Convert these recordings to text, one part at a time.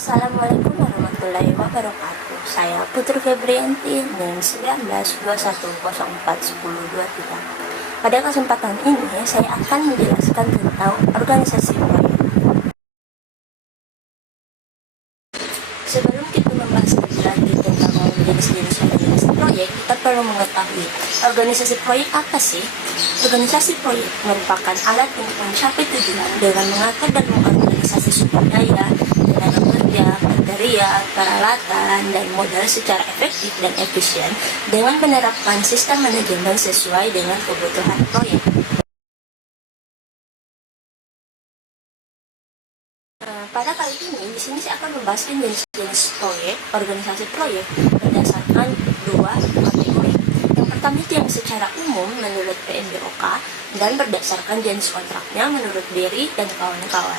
Assalamualaikum warahmatullahi wabarakatuh. Saya Putri Febrianti NIM 1921041023. Pada kesempatan ini saya akan menjelaskan tentang organisasi proyek. Sebelum kita membahas lebih lanjut tentang jenis-jenis organisasi proyek, kita perlu mengetahui organisasi proyek apa sih? Organisasi proyek merupakan alat untuk mencapai tujuan dengan mengatur dan mengorganisasi sumber daya, tenaga kerja, material, peralatan, dan modal secara efektif dan efisien dengan menerapkan sistem manajemen sesuai dengan kebutuhan proyek. Pada kali ini, di sini saya akan membahas jenis-jenis proyek, organisasi proyek berdasarkan dua kategori. Yang pertama itu yang secara umum menurut PMBOK dan berdasarkan jenis kontraknya menurut BERI dan kawan-kawan.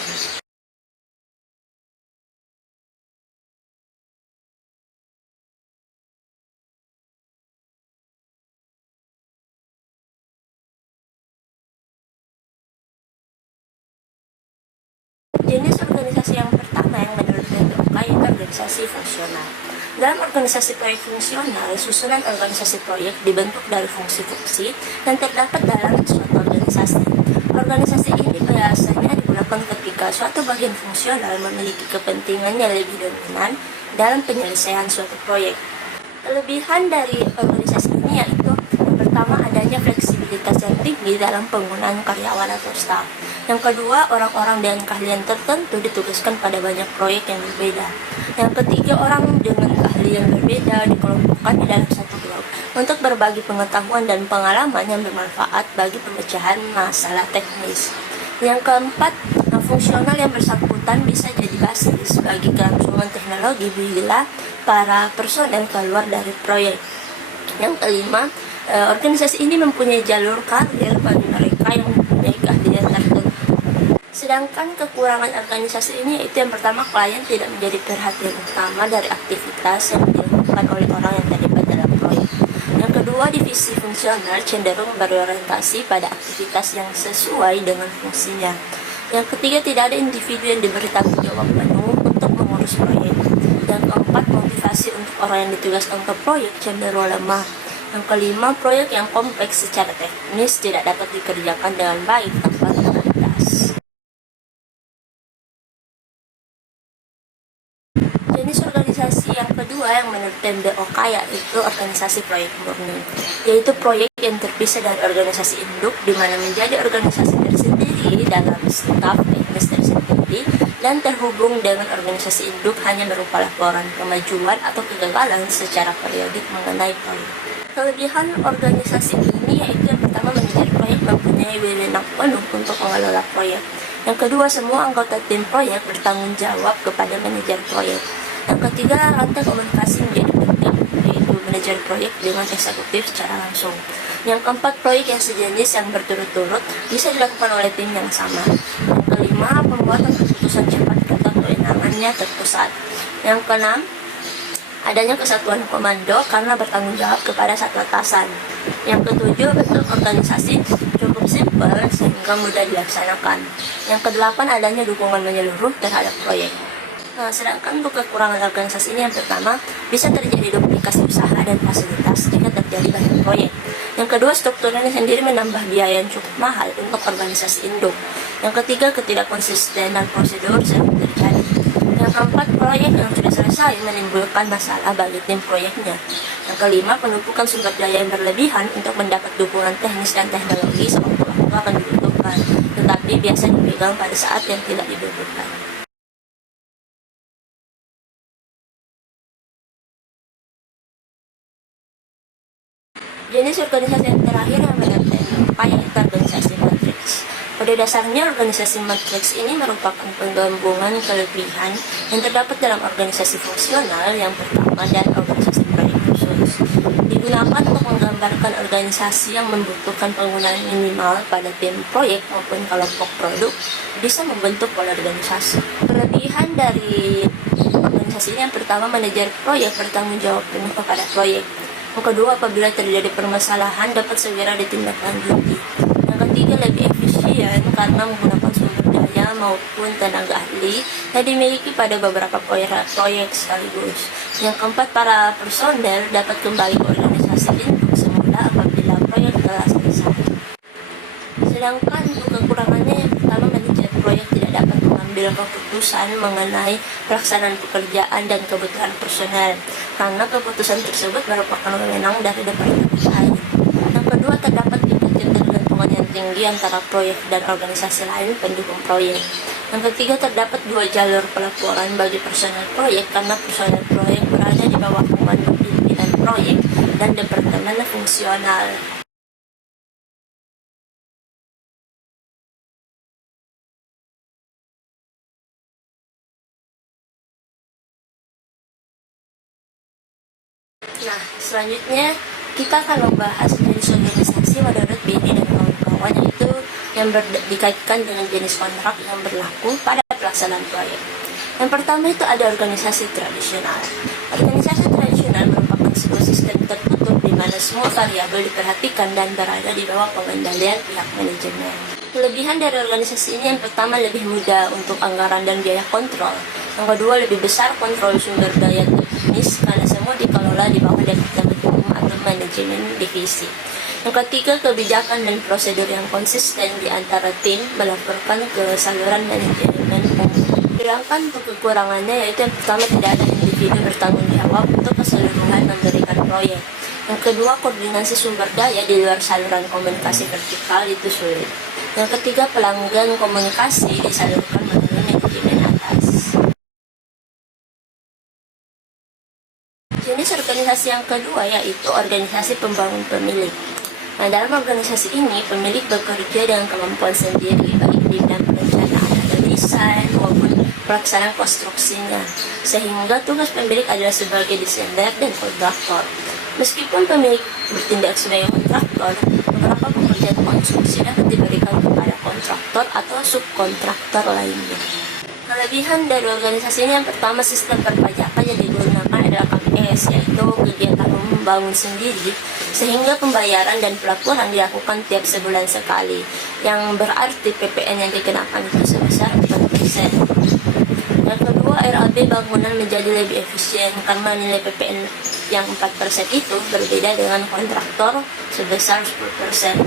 Jenis organisasi yang pertama yang menurut PMBOK yaitu organisasi fungsional. Dalam organisasi proyek fungsional, susunan organisasi proyek dibentuk dari fungsi-fungsi dan terdapat dalam suatu organisasi. Organisasi ini biasanya digunakan ketika suatu bagian fungsional memiliki kepentingan yang lebih dominan dalam penyelesaian suatu proyek. Kelebihan dari organisasi ini yaitu yang pertama adanya fleksibilitas yang tinggi dalam penggunaan karyawan atau staf. Yang kedua, orang-orang dengan keahlian tertentu ditugaskan pada banyak proyek yang berbeda. Yang ketiga, orang dengan keahlian berbeda dikelompokkan di dalam satu grup untuk berbagi pengetahuan dan pengalaman yang bermanfaat bagi pemecahan masalah teknis. Yang keempat, fungsional yang bersangkutan bisa jadi basis bagi kelangsungan teknologi bila para personel keluar dari proyek. Yang kelima, organisasi ini mempunyai jalur karir bagi mereka yang mempunyai keahlian tertentu. Sedangkan kekurangan organisasi ini yaitu yang pertama, klien tidak menjadi perhatian utama dari aktivitas yang dilakukan oleh orang yang terlibat dalam proyek. Yang kedua, divisi fungsional cenderung berorientasi pada aktivitas yang sesuai dengan fungsinya. Yang ketiga, tidak ada individu yang diberi tanggung jawab penuh untuk mengurus proyek. Yang keempat, motivasi untuk orang yang ditugaskan ke proyek cenderung lemah. Yang kelima, proyek yang kompleks secara teknis tidak dapat dikerjakan dengan baik tanpa totalitas. Jenis organisasi yang kedua yang menurut PMBOK yaitu organisasi proyek murni, yaitu proyek yang terpisah dari organisasi induk, di mana menjadi organisasi tersendiri dalam staf teknis tersendiri dan terhubung dengan organisasi induk hanya berupa laporan kemajuan atau kegagalan secara periodik mengenai proyek. Kelebihan organisasi ini yaitu yang pertama, manajer proyek mempunyai wewenang penuh untuk mengelola proyek. Yang kedua, semua anggota tim proyek bertanggung jawab kepada manajer proyek. Yang ketiga, rantai komunikasi menjadi penting, yaitu manajer proyek dengan eksekutif secara langsung. Yang keempat, proyek yang sejenis yang berturut-turut bisa dilakukan oleh tim yang sama. Yang kelima, pembuatan keputusan cepat serta kewenangannya terpusat. Yang keenam, adanya kesatuan komando karena bertanggung jawab kepada satu atasan. Yang ketujuh, bentuk organisasi cukup simpel sehingga mudah dilaksanakan. Yang kedelapan, adanya dukungan menyeluruh terhadap proyek. Sedangkan untuk kekurangan organisasi ini yang pertama, bisa terjadi duplikasi usaha dan fasilitas jika terjadi banyak proyek. Yang kedua, strukturnya sendiri menambah biaya yang cukup mahal untuk organisasi induk. Yang ketiga, ketidakkonsistenan prosedur sering terjadi. Yang keempat, proyek yang sudah selesai menimbulkan masalah bagi tim proyeknya. Yang kelima, penumpukan sumber daya yang berlebihan untuk mendapat dukungan teknis dan teknologi sewaktu-waktu akan dibutuhkan, tetapi biasa dipegang pada saat yang tidak dibutuhkan. Jenis organisasi yang terakhir yang menurut PMBOK yaitu organisasi matriks. Pada dasarnya, organisasi matriks ini merupakan penggabungan kelebihan yang terdapat dalam organisasi fungsional yang pertama dan organisasi proyek khusus. Digunakan untuk menggambarkan organisasi yang membutuhkan penggunaan minimal pada tim proyek maupun kelompok produk bisa membentuk pola organisasi. Kelebihan dari organisasi ini yang pertama, manajer proyek bertanggung jawab penuh kepada proyek. Yang kedua, apabila terjadi permasalahan dapat segera ditindaklanjuti. Yang ketiga, lebih efisien karena menggunakan sumber daya dana maupun tenaga ahli yang dimiliki pada beberapa proyek sekaligus. Yang keempat, para personel dapat kembali ke organisasi induk semula apabila proyek telah selesai. Sedangkan untuk kekurangannya, yang pertama, manajer proyek tidak dapat mengambil keputusan mengenai pelaksanaan pekerjaan dan kebutuhan personel, karena keputusan tersebut merupakan wewenang dari departemen lain. Yang kedua, terdapat tingkat ketergantungan yang tinggi antara proyek dan organisasi lain pendukung proyek. Yang ketiga, terdapat dua jalur pelaporan bagi personel proyek karena personel proyek berada di bawah komando pimpinan proyek dan departemen fungsional. Nah, selanjutnya kita akan membahas jenis organisasi menurut Benny dan kawan-kawan, yaitu yang dikaitkan dengan jenis kontrak yang berlaku pada pelaksanaan proyek. Yang pertama itu ada organisasi tradisional. Organisasi tradisional merupakan sebuah sistem tertutup di mana semua variabel diperhatikan dan berada di bawah pengendalian pihak manajemen. Kelebihan dari organisasi ini, yang pertama, lebih mudah untuk anggaran dan biaya kontrol. Yang kedua, lebih besar kontrol sumber daya teknis karena semua dikelola di bawah departemen umum atau manajemen divisi. Yang ketiga, kebijakan dan prosedur yang konsisten di antara tim melaporkan ke saluran manajemen umum. Sedangkan untuk kekurangannya, yaitu yang pertama, tidak ada individu bertanggung jawab untuk keseluruhan memberikan proyek. Yang kedua, koordinasi sumber daya di luar saluran komunikasi vertikal itu sulit. Yang ketiga, pelanggan komunikasi disalurkan melalui manajemen atas. Jenis organisasi yang kedua yaitu organisasi pembangun pemilik. Nah, dalam organisasi ini, pemilik bekerja dengan kemampuan sendiri baik di bidang perencanaan atau desain maupun pelaksanaan konstruksinya, sehingga tugas pemilik adalah sebagai desainer dan kontraktor. Meskipun pemilik bertindak sebagai kontraktor, beberapa pekerjaan konstruksi dapat diberikan kepada kontraktor atau subkontraktor lainnya. Kelebihan dari organisasi ini, yang pertama, sistem perpajakan yang digunakan adalah KPS, yaitu kegiatan membangun sendiri, sehingga pembayaran dan pelaporan dilakukan tiap sebulan sekali, yang berarti PPN yang dikenakan itu sebesar 4%. Yang kedua, RAB bangunan menjadi lebih efisien karena nilai PPN yang 4% itu berbeda dengan kontraktor sebesar 10%.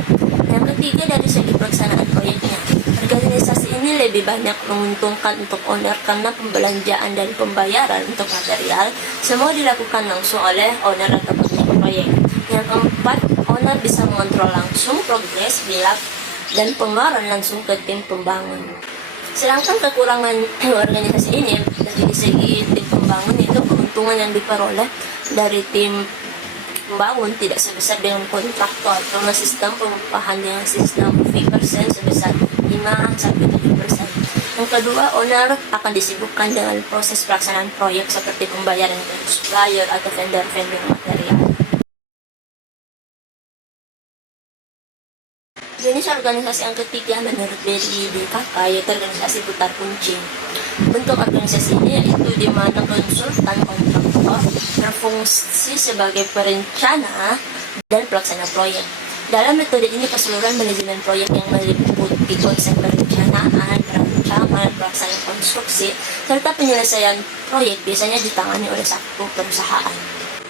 Yang ketiga, dari segi pelaksanaan proyeknya, organisasi ini lebih banyak menguntungkan untuk owner karena pembelanjaan dan pembayaran untuk material semua dilakukan langsung oleh owner atau pemilik proyek. Yang keempat, owner bisa mengontrol langsung progres bilak dan pengeluaran langsung ke tim pembangun. Sedangkan kekurangan organisasi ini dari segi tim pembangun itu keuntungan yang diperoleh dari tim pembangun tidak sebesar dengan kontraktor karena sistem pengupahan dengan sistem fee persen sebesar 5-7%. Yang kedua, owner akan disibukkan dengan proses pelaksanaan proyek seperti pembayaran ke supplier atau vendor-vendor material. Jenis organisasi yang ketiga menurut BDKK yaitu organisasi putar kuncing. Bentuk organisasi ini yaitu di mana konsultan kontraktor berfungsi sebagai perencana dan pelaksana proyek. Dalam metode ini, keseluruhan manajemen proyek yang meliputi konsep perencanaan, perancangan, pelaksanaan konstruksi, serta penyelesaian proyek biasanya ditangani oleh satu perusahaan.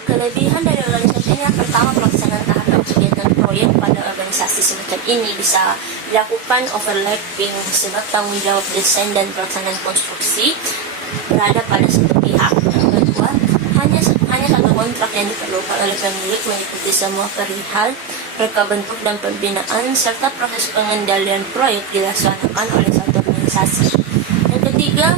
Kelebihan dari organisasi ini, yang pertama, pelaksanaan tahapan kegiatan proyek pada organisasi semacam ini bisa dilakukan overlapping sebab tanggung jawab desain dan pelaksanaan konstruksi berada pada satu pihak. Yang kedua, hanya satu kontrak yang diperlukan oleh pemilik meliputi semua perihal reka bentuk dan pembinaan serta proses pengendalian proyek dilaksanakan oleh satu organisasi. Yang ketiga,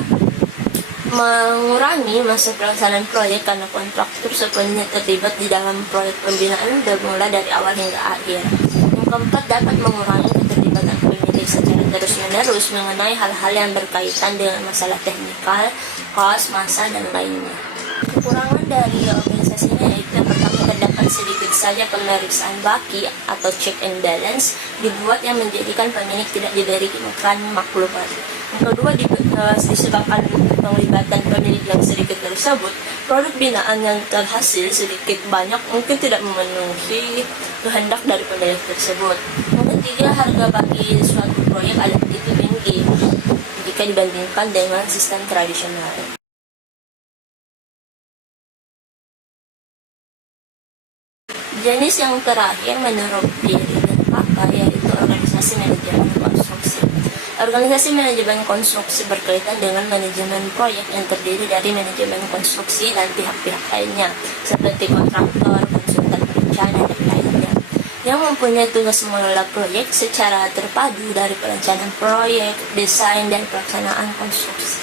mengurangi masa pelaksanaan proyek karena kontraktor sepenuhnya terlibat di dalam proyek pembinaan bermula dari awal hingga akhir. Yang keempat, dapat mengurangi keterlibatan pemilik secara terus-menerus mengenai hal-hal yang berkaitan dengan masalah teknikal, kos, masa, dan lainnya. Kekurangan dari organisasinya yaitu yang pertama, terdapat sedikit saja pemeriksaan baki atau check and balance dibuat yang menjadikan pemilik tidak diberikan maklumat. Yang kedua, disebabkan penglibatan pemilik yang sedikit tersebut, produk binaan yang terhasil sedikit banyak mungkin tidak memenuhi kehendak dari pemilik tersebut. Yang ketiga, harga bagi suatu proyek itu tinggi. Jika jika dibandingkan dengan sistem tradisional. Jenis yang terakhir menurut Pierre dan Papa yaitu organisasi manajemen konstruksi. Organisasi manajemen konstruksi berkaitan dengan manajemen proyek yang terdiri dari manajemen konstruksi dan pihak-pihak lainnya, seperti kontraktor, konsultan perencana, dan lainnya, yang mempunyai tugas mengelola proyek secara terpadu dari perencanaan proyek, desain, dan pelaksanaan konstruksi.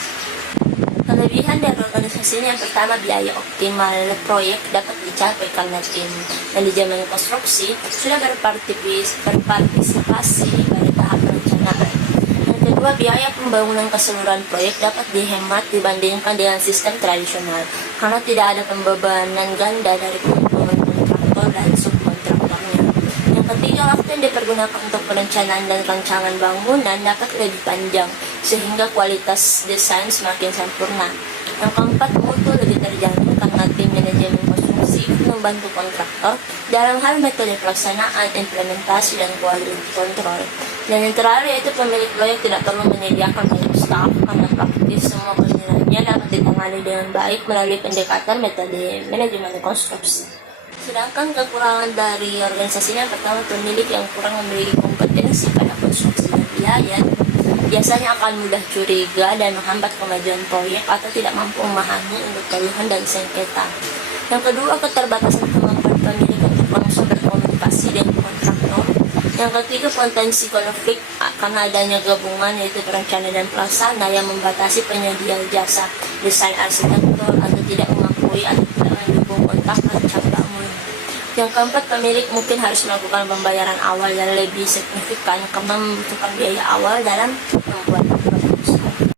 Kelebihan dari organisasi ini yang pertama, biaya optimal proyek dapat dicapai karena tim manajemen konstruksi sudah berpartisipasi pada tahap perencanaan. Yang kedua, biaya pembangunan keseluruhan proyek dapat dihemat dibandingkan dengan sistem tradisional karena tidak ada pembebanan ganda dari keuntungan kontraktor dan subkontraktornya. Yang ketiga, waktu yang dipergunakan untuk perencanaan dan rancangan bangunan dapat lebih panjang sehingga kualitas desain semakin sempurna. Yang keempat, mutu lebih terjamin karena tim manajemen konstruksi membantu kontraktor dalam hal metode pelaksanaan, implementasi, dan quality control. Dan yang terakhir yaitu pemilik proyek tidak perlu menyediakan banyak staf karena praktis semua penilaiannya dapat ditangani dengan baik melalui pendekatan metode manajemen konstruksi. Sedangkan kekurangan dari organisasinya, pertama, pemilik yang kurang memiliki kompetensi pada konstruksi dan biaya biasanya akan mudah curiga dan menghambat kemajuan proyek atau tidak mampu memahami induk keluhan dan sengketa. Yang kedua, keterbatasan kemampuan pemilik untuk langsung berkomunikasi dengan kontraktor. Yang ketiga, potensi konflik karena adanya gabungan yaitu perencana dan pelaksana yang membatasi penyedia jasa desain arsitektur atau tidak mengakui atau tidak mendukung kontrak rancang bangun. Yang keempat, pemilik mungkin harus melakukan pembayaran awal yang lebih signifikan karena membutuhkan biaya awal dalam membuat proposal.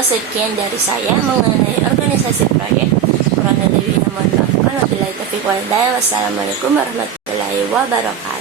Sekian dari saya mengenai organisasi proyek. Kurang lebihnya mohon maaf. Wabillahi taufiq wal hidayah. Wassalamualaikum warahmatullahi wabarakatuh.